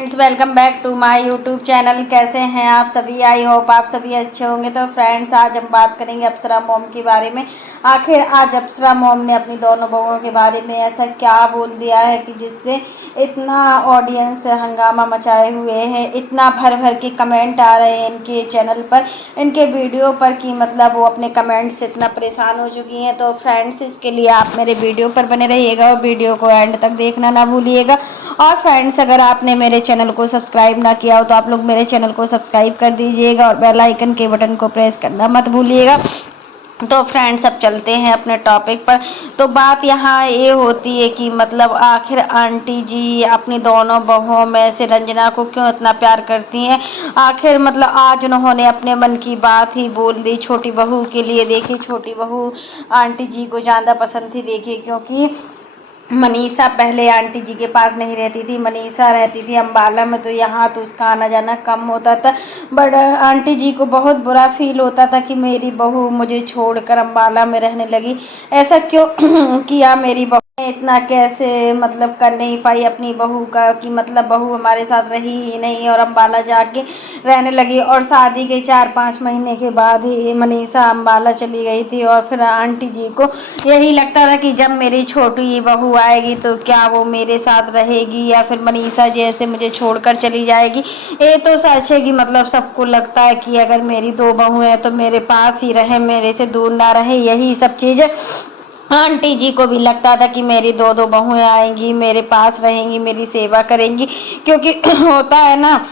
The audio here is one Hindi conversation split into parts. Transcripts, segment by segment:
Friends, welcome back to my YouTube channel. कैसे हैं आप सभी? आई होप आप सभी अच्छे होंगे। तो फ्रेंड्स, आज हम बात करेंगे अप्सरा मॉम के बारे में। आखिर आज अप्सरा मॉम ने अपनी दोनों बहुओं के बारे में ऐसा क्या बोल दिया है कि जिससे इतना ऑडियंस हंगामा मचाए हुए हैं, इतना भर भर के कमेंट आ रहे हैं इनके चैनल पर, इनके वीडियो पर कि मतलब वो अपने कमेंट से इतना परेशान हो चुकी हैं। तो फ्रेंड्स, इसके लिए आप मेरे वीडियो पर बने रहिएगा और वीडियो को एंड तक देखना ना भूलिएगा। और फ्रेंड्स, अगर आपने मेरे चैनल को सब्सक्राइब ना किया हो तो आप लोग मेरे चैनल को सब्सक्राइब कर दीजिएगा और बेल आइकन के बटन को प्रेस करना मत भूलिएगा। तो फ्रेंड्स, अब चलते हैं अपने टॉपिक पर। तो बात यहाँ ये होती है कि मतलब आखिर आंटी जी अपनी दोनों बहुओं में से रंजना को क्यों इतना प्यार करती हैं। आखिर मतलब आज उन्होंने अपने मन की बात ही बोल दी छोटी बहू के लिए। देखिए, छोटी बहू आंटी जी को ज़्यादा पसंद थी। देखिए, क्योंकि मनीषा पहले आंटी जी के पास नहीं रहती थी, मनीषा रहती थी अम्बाला में, तो यहाँ तो उसका आना जाना कम होता था। बट आंटी जी को बहुत बुरा फील होता था कि मेरी बहू मुझे छोड़कर अम्बाला में रहने लगी। ऐसा क्यों किया मेरी बहू ने? इतना कैसे मतलब कर नहीं पाई अपनी बहू का कि मतलब बहू हमारे साथ रही ही नहीं और अम्बाला जाके रहने लगी। और शादी के 4-5 महीने के बाद ही मनीषा अम्बाला चली गई थी। और फिर आंटी जी को यही लगता था कि जब मेरी छोटी बहू आएगी तो क्या वो मेरे साथ रहेगी या फिर मनीषा जैसे मुझे छोड़कर चली जाएगी। ये तो सच है कि मतलब सबको लगता है कि अगर मेरी 2 बहू है तो मेरे पास ही रहे, मेरे से दूर ना रहे। यही सब चीज़ें आंटी जी को भी लगता था कि मेरी 2 बहुएं आएंगी, मेरे पास रहेंगी, मेरी सेवा करेंगी। क्योंकि होता है ना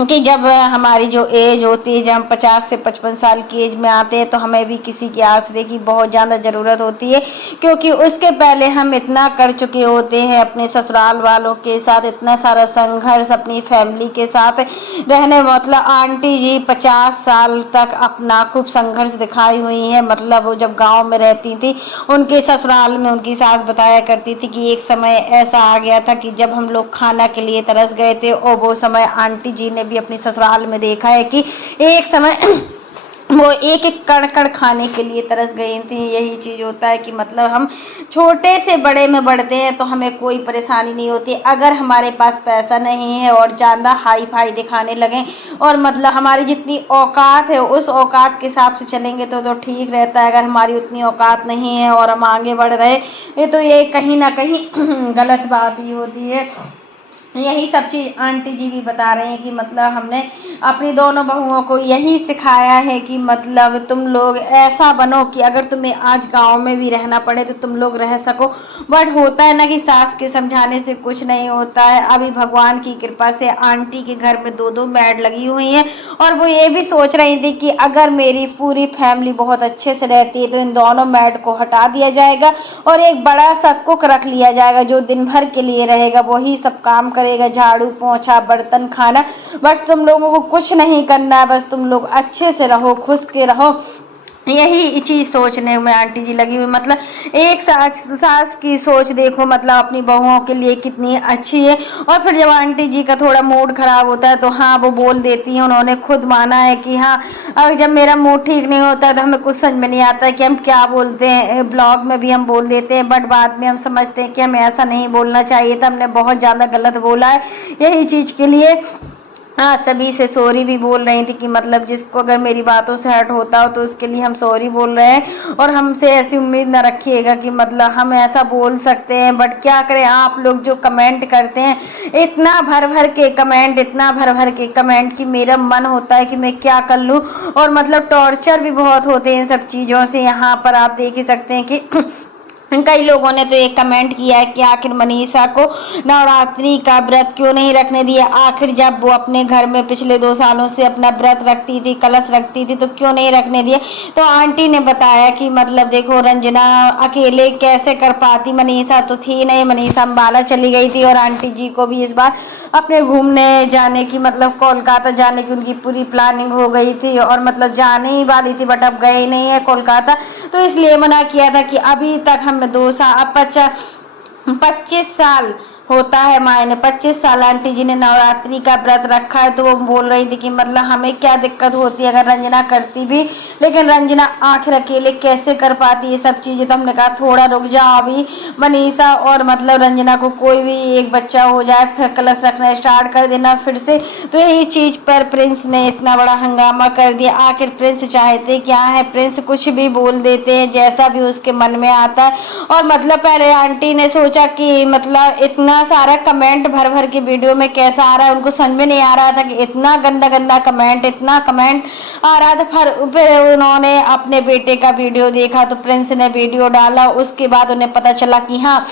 कि जब हमारी जो एज होती है, जब हम 50 से 55 साल की एज में आते हैं तो हमें भी किसी के आसरे की बहुत ज़्यादा ज़रूरत होती है। क्योंकि उसके पहले हम इतना कर चुके होते हैं अपने ससुराल वालों के साथ, इतना सारा संघर्ष अपनी फैमिली के साथ रहने। मतलब आंटी जी 50 साल तक अपना खूब संघर्ष दिखाई हुई हैं। मतलब वो जब गाँव में रहती थी, उनके ससुराल में उनकी सास बताया करती थी कि एक समय ऐसा आ गया था कि जब हम लोग खाना के लिए तरस गए थे, और वो समय आंटी जी ने भी अपनी ससुराल में देखा है कि एक समय वो एक एक कण कण खाने के लिए तरस गई थी। यही चीज़ होता है कि मतलब हम छोटे से बड़े में बढ़ते हैं तो हमें कोई परेशानी नहीं होती। अगर हमारे पास पैसा नहीं है और ज़्यादा हाई फाई दिखाने लगें और मतलब हमारी जितनी औकात है उस औकात के हिसाब से चलेंगे तो ठीक रहता है। अगर हमारी उतनी औकात नहीं है और हम आगे बढ़ रहे हैं तो ये कहीं ना कहीं गलत बात ही होती है। यही सब चीज़ आंटी जी भी बता रहे हैं कि मतलब हमने अपनी दोनों बहुओं को यही सिखाया है कि मतलब तुम लोग ऐसा बनो कि अगर तुम्हें आज गांव में भी रहना पड़े तो तुम लोग रह सको। बट होता है ना कि सास के समझाने से कुछ नहीं होता है। अभी भगवान की कृपा से आंटी के घर में 2-2 मैड लगी हुई हैं और वो ये भी सोच रही थी कि अगर मेरी पूरी फैमिली बहुत अच्छे से रहती है तो इन दोनों मैड को हटा दिया जाएगा और एक बड़ा सा कुक रख लिया जाएगा जो दिन भर के लिए रहेगा, वही सब काम करेगा, झाड़ू पोंछा बर्तन खाना। बट तुम लोगों को कुछ नहीं करना है, बस तुम लोग अच्छे से रहो, खुश के रहो। यही चीज़ सोचने में आंटी जी लगी हुई। मतलब एक सास की सोच देखो मतलब अपनी बहुओं के लिए कितनी अच्छी है। और फिर जब आंटी जी का थोड़ा मूड खराब होता है तो हाँ वो बोल देती हैं। उन्होंने खुद माना है कि हाँ, अगर जब मेरा मूड ठीक नहीं होता है तो हमें कुछ समझ में नहीं आता है कि हम क्या बोलते हैं। ब्लॉग में भी हम बोल देते हैं बट बाद में हम समझते हैं कि हमें ऐसा नहीं बोलना चाहिए था, हमने बहुत ज़्यादा गलत बोला है। यही चीज़ के लिए हाँ, सभी से सॉरी भी बोल रही थी कि मतलब जिसको अगर मेरी बातों से हर्ट होता हो तो उसके लिए हम सॉरी बोल रहे हैं और हमसे ऐसी उम्मीद ना रखिएगा कि मतलब हम ऐसा बोल सकते हैं। बट क्या करें, आप लोग जो कमेंट करते हैं, इतना भर भर के कमेंट, इतना भर भर के कमेंट कि मेरा मन होता है कि मैं क्या कर लूँ। और मतलब टॉर्चर भी बहुत होते हैं इन सब चीज़ों से। यहाँ पर आप देख ही सकते हैं कि कई लोगों ने तो एक कमेंट किया है कि आखिर मनीषा को नवरात्रि का व्रत क्यों नहीं रखने दिया। आखिर जब वो अपने घर में पिछले 2 सालों से अपना व्रत रखती थी, कलश रखती थी, तो क्यों नहीं रखने दिया। तो आंटी ने बताया कि मतलब देखो, रंजना अकेले कैसे कर पाती, मनीषा तो थी नहीं, मनीषा अम्बाला चली गई थी और आंटी जी को भी इस बार अपने घूमने जाने की मतलब कोलकाता जाने की उनकी पूरी प्लानिंग हो गई थी और मतलब जाने ही वाली थी बट अब गए नहीं है कोलकाता। तो इसलिए मना किया था कि अभी तक हम 25 साल होता है। माँ ने 25 साल आंटी जी ने नवरात्रि का व्रत रखा है, तो वो बोल रही थी कि मतलब हमें क्या दिक्कत होती है अगर रंजना करती भी, लेकिन रंजना आखिर अकेले कैसे कर पाती ये सब चीज़ें। तो हमने कहा थोड़ा रुक जाओ, अभी मनीषा और मतलब रंजना को कोई भी एक बच्चा हो जाए फिर कलश रखना स्टार्ट कर देना फिर से। तो यही चीज़ पर प्रिंस ने इतना बड़ा हंगामा कर दिया। आखिर प्रिंस चाहते क्या है, प्रिंस कुछ भी बोल देते हैं जैसा भी उसके मन में आता है। और मतलब पहले आंटी ने सोचा कि मतलब इतना सारा कमेंट भर भर के वीडियो में कैसा आ रहा है, उनको समझ में नहीं आ रहा था कि इतना गंदा गंदा कमेंट, इतना कमेंट आ रहा था। फिर उन्होंने अपने बेटे का वीडियो देखा, तो प्रिंस ने वीडियो डाला, उसके बाद उन्हें पता चला कि हाँ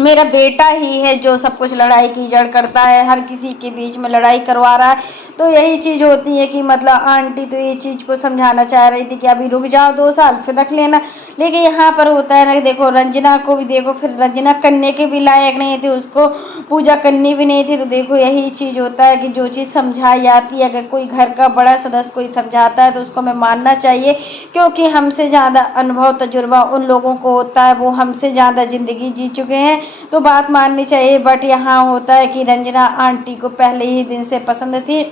मेरा बेटा ही है जो सब कुछ लड़ाई की जड़ करता है, हर किसी के बीच में लड़ाई करवा रहा है। तो यही चीज़ होती है कि मतलब आंटी तो ये चीज़ को समझाना चाह रही थी कि अभी रुक जाओ 2 साल फिर रख लेना। लेकिन यहाँ पर होता है ना, देखो रंजना को भी देखो, फिर रंजना करने के भी लायक नहीं थी, उसको पूजा करनी भी नहीं थी। तो देखो यही चीज़ होता है कि जो चीज़ समझाई जाती है, अगर कोई घर का बड़ा सदस्य कोई समझाता है तो उसको हमें मानना चाहिए, क्योंकि हमसे ज़्यादा अनुभव तजुर्बा उन लोगों को होता है, वो हमसे ज़्यादा ज़िंदगी जी चुके हैं, तो बात माननी चाहिए। बट यहाँ होता है कि रंजना आंटी को पहले ही दिन से पसंद थी।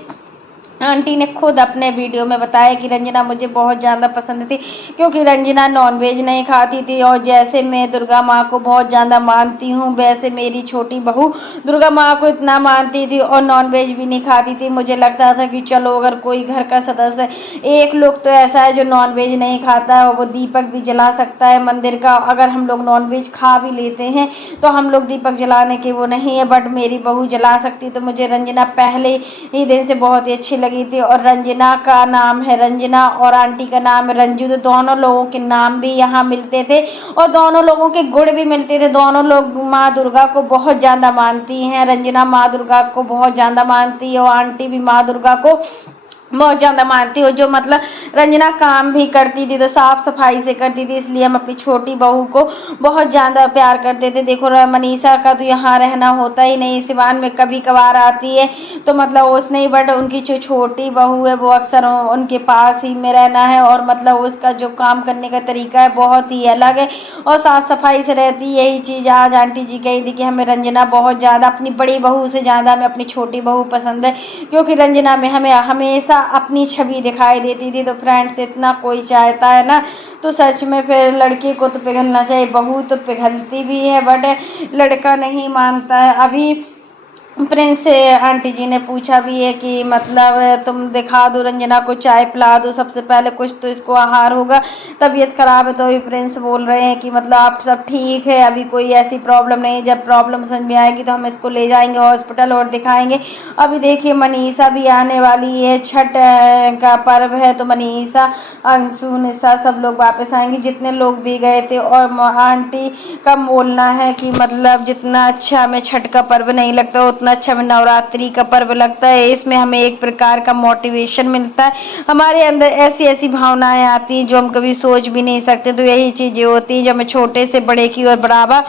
आंटी ने खुद अपने वीडियो में बताया कि रंजना मुझे बहुत ज़्यादा पसंद थी, क्योंकि रंजना नॉनवेज नहीं खाती थी, और जैसे मैं दुर्गा माँ को बहुत ज़्यादा मानती हूँ वैसे मेरी छोटी बहू दुर्गा माँ को इतना मानती थी और नॉनवेज भी नहीं खाती थी। मुझे लगता था कि चलो अगर कोई घर का सदस्य, एक लोग तो ऐसा है जो नॉनवेज नहीं खाता है, वो दीपक भी जला सकता है मंदिर का। अगर हम लोग नॉनवेज खा भी लेते हैं तो हम लोग दीपक जलाने के वो नहीं है, बट मेरी बहू जला सकती। तो मुझे रंजना पहले ही दिन से बहुत ही अच्छी लगी थी। और रंजना का नाम है रंजना और आंटी का नाम है रंजू, तो दोनों लोगों के नाम भी यहाँ मिलते थे और दोनों लोगों के गुण भी मिलते थे। दोनों लोग माँ दुर्गा को बहुत ज़्यादा मानती हैं, रंजना माँ दुर्गा को बहुत ज़्यादा मानती है और आंटी भी माँ दुर्गा को बहुत ज़्यादा मानती हो। जो मतलब रंजना काम भी करती थी तो साफ़ सफाई से करती थी, इसलिए हम अपनी छोटी बहू को बहुत ज़्यादा प्यार करते थे। देखो मनीषा का तो यहाँ रहना होता ही नहीं, सिवान में कभी कभार आती है तो मतलब उसने ही, बट उनकी जो छोटी बहू है वो अक्सर उनके पास ही में रहना है, और मतलब उसका जो काम करने का तरीका है बहुत ही अलग है और साफ़ सफाई से रहती है। यही चीज़ आज आंटी जी कही थी कि हमें रंजना बहुत ज़्यादा, अपनी बड़ी बहू से ज़्यादा हमें अपनी छोटी बहू पसंद है, क्योंकि रंजना में हमें हमेशा अपनी छवि दिखाई देती थी। तो फ्रेंड्स इतना कोई चाहता है ना, तो सच में फिर लड़के को तो पिघलना चाहिए, बहू तो पिघलती भी है बट लड़का नहीं मानता है। अभी प्रिंस से आंटी जी ने पूछा भी है कि मतलब तुम दिखा दो रंजना को, चाय पिला दो, सबसे पहले कुछ तो इसको आहार होगा, तबीयत खराब है। तो अभी प्रिंस बोल रहे हैं कि मतलब आप सब ठीक है, अभी कोई ऐसी प्रॉब्लम नहीं है, जब प्रॉब्लम समझ में आएगी तो हम इसको ले जाएंगे हॉस्पिटल और दिखाएंगे। अभी देखिए मनीषा भी आने वाली है, छठ का पर्व है, तो मनीषा, अंशु, निशा सब लोग वापस आएंगे, जितने लोग भी गए थे। और आंटी का बोलना है कि मतलब जितना अच्छा हमें छठ का पर्व नहीं लगता उतना अच्छा हमें नवरात्रि का पर्व लगता है। इसमें हमें एक प्रकार का मोटिवेशन मिलता है, हमारे अंदर ऐसी ऐसी भावनाएं आती हैं जो हम कभी सोच भी नहीं सकते। तो यही चीज़ें होती हैं जो हमें छोटे से बड़े की ओर बढ़ावा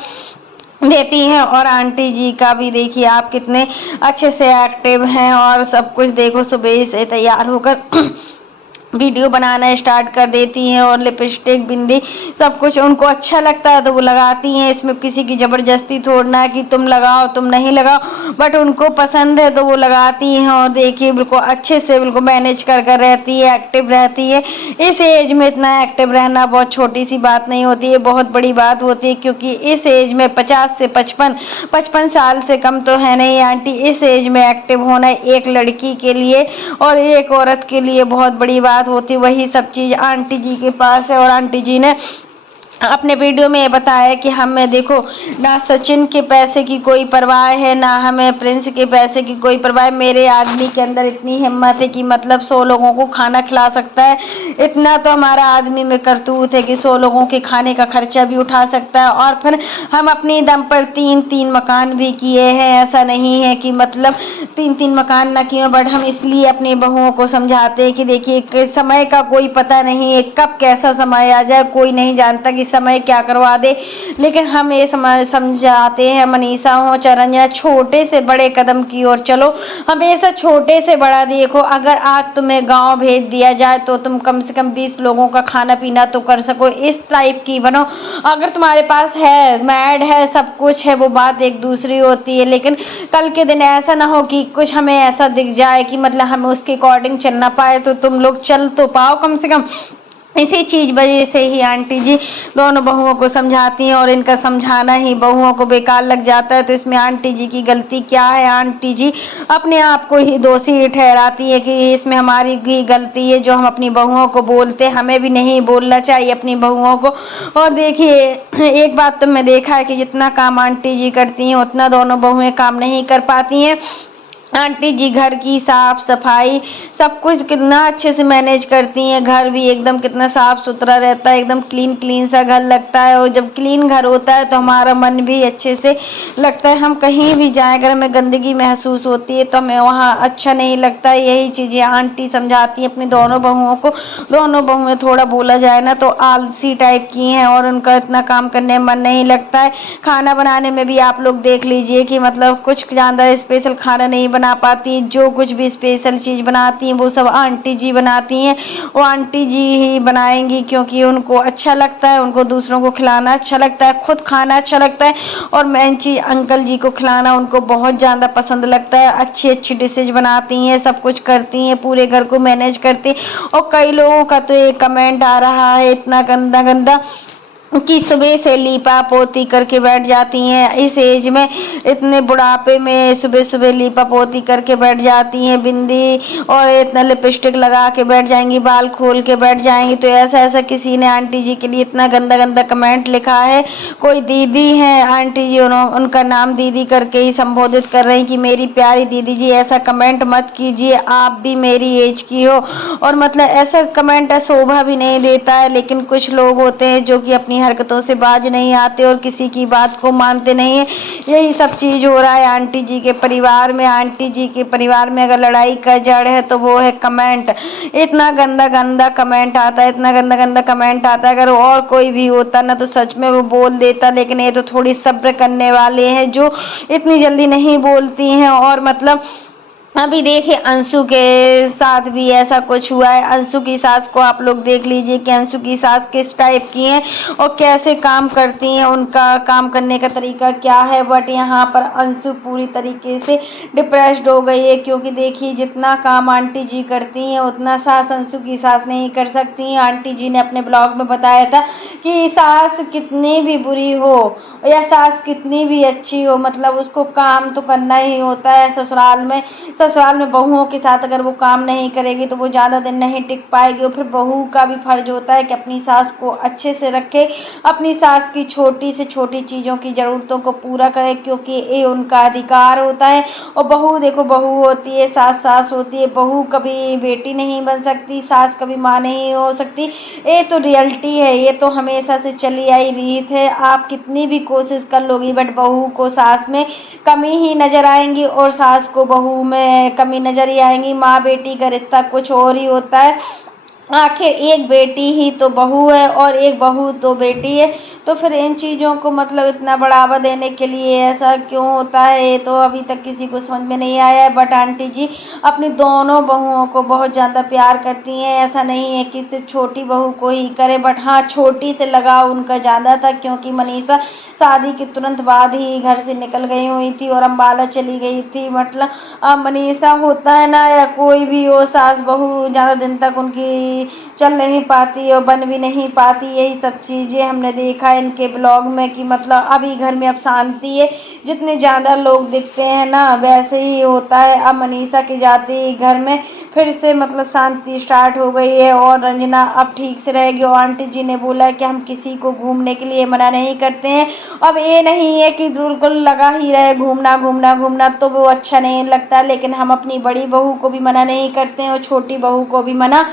देती हैं। और आंटी जी का भी देखिए आप कितने अच्छे से एक्टिव हैं, और सब कुछ देखो सुबह से तैयार होकर वीडियो बनाना स्टार्ट कर देती हैं, और लिपस्टिक, बिंदी, सब कुछ उनको अच्छा लगता है तो वो लगाती हैं। इसमें किसी की ज़बरदस्ती थोड़ना है कि तुम लगाओ तुम नहीं लगाओ, बट उनको पसंद है तो वो लगाती हैं। और देखिए बिल्कुल अच्छे से बिल्कुल मैनेज कर कर रहती है, एक्टिव रहती है। इस एज में इतना एक्टिव रहना बहुत छोटी सी बात नहीं होती है, बहुत बड़ी बात होती है, क्योंकि इस एज में 50 से 55 साल से कम तो है नहीं आंटी। इस एज में एक्टिव होना एक लड़की के लिए और एक औरत के लिए बहुत बड़ी बात होती। वही सब चीज़ आंटी जी के पास है। और आंटी जी ने अपने वीडियो में ये बताया कि हमें देखो ना सचिन के पैसे की कोई परवाह है, ना हमें प्रिंस के पैसे की कोई परवाह है। मेरे आदमी के अंदर इतनी हिम्मत है कि मतलब 100 लोगों को खाना खिला सकता है। इतना तो हमारा आदमी में करतूत है कि 100 लोगों के खाने का खर्चा भी उठा सकता है। और फिर हम अपनी दम पर 3-3 मकान भी किए हैं, ऐसा नहीं है कि मतलब 3-3 मकान ना किए, बट हम इसलिए अपनी बहुओं को समझाते हैं कि देखिए समय का कोई पता नहीं है, कब कैसा समय आ जाए कोई नहीं जानता कि समय क्या करवा दे। लेकिन हम ये समझाते हैं मनीषा हो चरंजना, छोटे से बड़े कदम की ओर चलो, हमेशा छोटे से बड़ा देखो। अगर आज तुम्हें गांव भेज दिया जाए तो तुम कम से कम 20 लोगों का खाना पीना तो कर सको, इस टाइप की बनो। अगर तुम्हारे पास है, मैड है, सब कुछ है, वो बात एक दूसरी होती है, लेकिन कल के दिन ऐसा ना हो कि कुछ हमें ऐसा दिख जाए कि मतलब हम उसके अकॉर्डिंग चल ना पाए। तो तुम लोग चल तो पाओ कम से कम। इसी चीज वजह से ही आंटी जी दोनों बहुओं को समझाती हैं, और इनका समझाना ही बहुओं को बेकार लग जाता है। तो इसमें आंटी जी की गलती क्या है? आंटी जी अपने आप को ही दोषी ठहराती है कि इसमें हमारी ही गलती है जो हम अपनी बहुओं को बोलते, हमें भी नहीं बोलना चाहिए अपनी बहुओं को। और देखिए, एक बात तो मैं देखा है कि जितना काम आंटी जी करती हैं उतना दोनों बहुएं काम नहीं कर पाती हैं। आंटी जी घर की साफ सफाई सब कुछ कितना अच्छे से मैनेज करती हैं। घर भी एकदम कितना साफ सुथरा रहता है, एकदम क्लीन क्लीन सा घर लगता है। और जब क्लीन घर होता है तो हमारा मन भी अच्छे से लगता है। हम कहीं भी जाएं, अगर हमें गंदगी महसूस होती है तो हमें वहाँ अच्छा नहीं लगता है। यही चीज़ें आंटी समझाती हैं अपनी दोनों बहुओं को। दोनों बहुएं थोड़ा बोला जाए ना तो आलसी टाइप की हैं, और उनका इतना काम करने में मन नहीं लगता है। खाना बनाने में भी आप लोग देख लीजिए कि मतलब कुछ ज़्यादा स्पेशल खाना नहीं बना पाती। जो कुछ भी स्पेशल चीज़ बनाती हैं वो सब आंटी जी बनाती हैं। वो आंटी जी ही बनाएंगी क्योंकि उनको अच्छा लगता है, उनको दूसरों को खिलाना अच्छा लगता है, खुद खाना अच्छा लगता है। और मेन चीज़ अंकल जी को खिलाना उनको बहुत ज़्यादा पसंद लगता है। अच्छी अच्छी डिशेज बनाती हैं, सब कुछ करती हैं, पूरे घर को मैनेज करती हैं। और कई लोगों का तो एक कमेंट आ रहा है इतना गंदा गंदा कि सुबह से लीपा पोती करके बैठ जाती हैं। इस एज में, इतने बुढ़ापे में सुबह सुबह लीपा पोती करके बैठ जाती हैं, बिंदी और इतना लिपस्टिक लगा के बैठ जाएंगी, बाल खोल के बैठ जाएंगी। तो ऐसा ऐसा किसी ने आंटी जी के लिए इतना गंदा गंदा कमेंट लिखा है। कोई दीदी हैं आंटी जी, उनका नाम दीदी करके ही संबोधित कर रही कि मेरी प्यारी दीदी जी ऐसा कमेंट मत कीजिए, आप भी मेरी एज की हो। और मतलब ऐसा कमेंट शोभा भी नहीं देता है। लेकिन कुछ लोग होते हैं जो कि अपनी हरकतों से बाज नहीं आते और किसी की बात को मानते नहीं है। यही सब चीज हो रहा है आंटी जी के परिवार में। आंटी जी के परिवार में अगर लड़ाई का जड़ है तो वो है कमेंट। इतना गंदा गंदा कमेंट आता है, इतना गंदा गंदा कमेंट आता है। अगर और कोई भी होता ना तो सच में वो बोल देता, लेकिन ये तो थोड़ी सब्र करने वाले हैं जो इतनी जल्दी नहीं बोलती हैं। और मतलब अभी देखिए अंशु के साथ भी ऐसा कुछ हुआ है। अंशु की सास को आप लोग देख लीजिए कि अंशु की सास किस टाइप की हैं और कैसे काम करती हैं, उनका काम करने का तरीका क्या है। बट यहाँ पर अंशु पूरी तरीके से डिप्रेस्ड हो गई है, क्योंकि देखिए जितना काम आंटी जी करती हैं उतना सास अंशु की सास नहीं कर सकती हैं। आंटी जी ने अपने ब्लॉग में बताया था कि सास कितनी भी बुरी हो या सास कितनी भी अच्छी हो, मतलब उसको काम तो करना ही होता है। ससुराल में बहुओं के साथ अगर वो काम नहीं करेगी तो वो ज़्यादा दिन नहीं टिक पाएगी। और फिर बहू का भी फर्ज होता है कि अपनी सास को अच्छे से रखे, अपनी सास की छोटी से छोटी चीज़ों की ज़रूरतों को पूरा करे, क्योंकि ये उनका अधिकार होता है। और बहू देखो, बहू होती है, सास सास होती है। बहू कभी बेटी नहीं बन सकती, सास कभी माँ नहीं हो सकती। ये तो रियलिटी है, ये तो हमेशा से चली आई रीत है। आप कितनी भी कोशिश कर लोगी बट बहू को सास में कमी ही नजर आएंगी और सास को बहू में कमी नजर ही आएंगी। माँ बेटी का रिश्ता कुछ और ही होता है। आखिर एक बेटी ही तो बहू है और एक बहू तो बेटी है। तो फिर इन चीज़ों को मतलब इतना बढ़ावा देने के लिए ऐसा क्यों होता है, ये तो अभी तक किसी को समझ में नहीं आया है। बट आंटी जी अपनी दोनों बहुओं को बहुत ज़्यादा प्यार करती हैं। ऐसा नहीं है कि सिर्फ छोटी बहू को ही करे, बट हाँ छोटी से लगाव उनका ज़्यादा था, क्योंकि मनीषा शादी के तुरंत बाद ही घर से निकल गई हुई थी और अम्बाला चली गई थी। मतलब मनीषा होता है ना या कोई भी हो, सास बहू ज़्यादा दिन तक उनकी चल नहीं पाती और बन भी नहीं पाती। यही सब चीज़ें हमने देखा है इनके ब्लॉग में कि मतलब अभी घर में अब शांति है। जितने ज़्यादा लोग दिखते हैं ना वैसे ही होता है। अब मनीषा के जाते ही घर में फिर से मतलब शांति स्टार्ट हो गई है और रंजना अब ठीक से रहेगी। और आंटी जी ने बोला है कि हम किसी को घूमने के लिए मना नहीं करते हैं। अब ये नहीं है कि बिल्कुल लगा ही रहे घूमना घूमना घूमना, तो वो अच्छा नहीं लगता। लेकिन हम अपनी बड़ी बहू को भी मना नहीं करते हैं और छोटी बहू को भी मना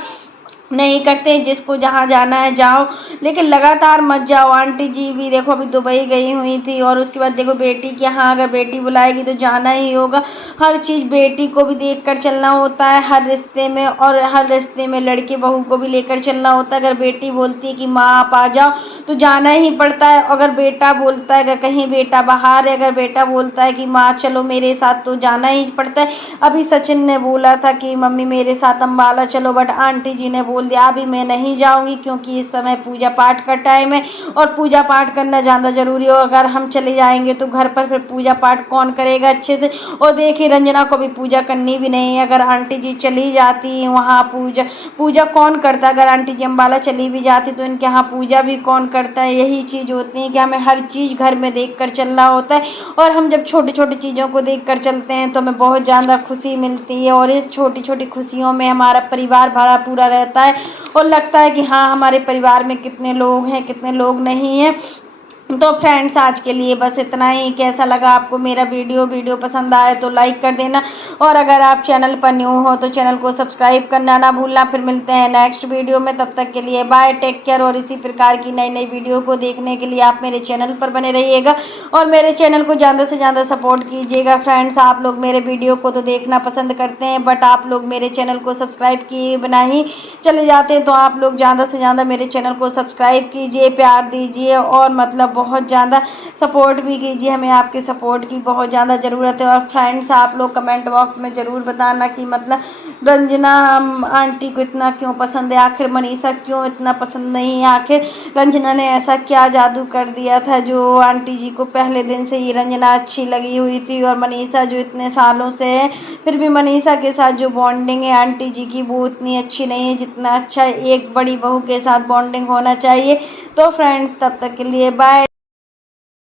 नहीं करते। जिसको जहाँ जाना है जाओ, लेकिन लगातार मत जाओ। आंटी जी भी देखो अभी दुबई गई हुई थी और उसके बाद देखो बेटी के यहाँ अगर बेटी बुलाएगी तो जाना ही होगा। हर चीज़ बेटी को भी देख कर चलना होता है हर रिश्ते में, और हर रिश्ते में लड़के बहू को भी लेकर चलना होता है। अगर बेटी बोलती है कि माँ आप आ जाओ तो जाना ही पड़ता है। अगर बेटा बोलता है, अगर कहीं बेटा बाहर है, अगर बेटा बोलता है कि माँ चलो मेरे साथ, तो जाना ही पड़ता है। अभी सचिन ने बोला था कि मम्मी मेरे साथ अम्बाला चलो, बट आंटी जी ने बोल दिया अभी मैं नहीं जाऊंगी, क्योंकि इस समय पूजा पाठ का टाइम है और पूजा पाठ करना ज़्यादा ज़रूरी हो। अगर हम चले जाएंगे तो घर पर फिर पूजा पाठ कौन करेगा अच्छे से। और देखिए रंजना को भी पूजा करनी भी नहीं है। अगर आंटी जी चली जाती वहाँ पूजा पूजा कौन करता। अगर आंटी जी अम्बाला चली भी जाती तो इनके यहाँ पूजा भी कौन करता है। यही चीज़ होती है कि हमें हर चीज़ घर में देख कर चलना होता है, और हम जब छोटी छोटी चीज़ों को देख कर चलते हैं तो हमें बहुत ज़्यादा खुशी मिलती है। और इस छोटी छोटी खुशियों में हमारा परिवार भरा पूरा रहता है और लगता है कि हाँ हमारे परिवार में कितने लोग हैं, कितने लोग नहीं हैं। तो फ्रेंड्स आज के लिए बस इतना ही। कैसा लगा आपको मेरा वीडियो पसंद आए तो लाइक कर देना, और अगर आप चैनल पर न्यू हो तो चैनल को सब्सक्राइब करना ना भूलना। फिर मिलते हैं नेक्स्ट वीडियो में, तब तक के लिए बाय, टेक केयर। और इसी प्रकार की नई नई वीडियो को देखने के लिए आप मेरे चैनल पर बने रहिएगा और मेरे चैनल को ज़्यादा से ज़्यादा सपोर्ट कीजिएगा। फ्रेंड्स आप लोग मेरे वीडियो को तो देखना पसंद करते हैं, बट आप लोग मेरे चैनल को सब्सक्राइब किए बिना ही चले जाते हैं। तो आप लोग ज़्यादा से ज़्यादा मेरे चैनल को सब्सक्राइब कीजिए, प्यार दीजिए और मतलब बहुत ज़्यादा सपोर्ट भी कीजिए। हमें आपके सपोर्ट की बहुत ज़्यादा ज़रूरत है। और फ्रेंड्स आप लोग कमेंट बॉक्स में ज़रूर बताना कि मतलब रंजना आंटी को इतना क्यों पसंद है, आखिर मनीषा क्यों इतना पसंद नहीं है। आखिर रंजना ने ऐसा क्या जादू कर दिया था जो आंटी जी को पहले दिन से ही रंजना अच्छी लगी हुई थी। और मनीषा जो इतने सालों से है, फिर भी मनीषा के साथ जो बॉन्डिंग है आंटी जी की वो उतनी अच्छी नहीं है जितना अच्छा एक बड़ी बहू के साथ बॉन्डिंग होना चाहिए। तो फ्रेंड्स तब तक के लिए बाय।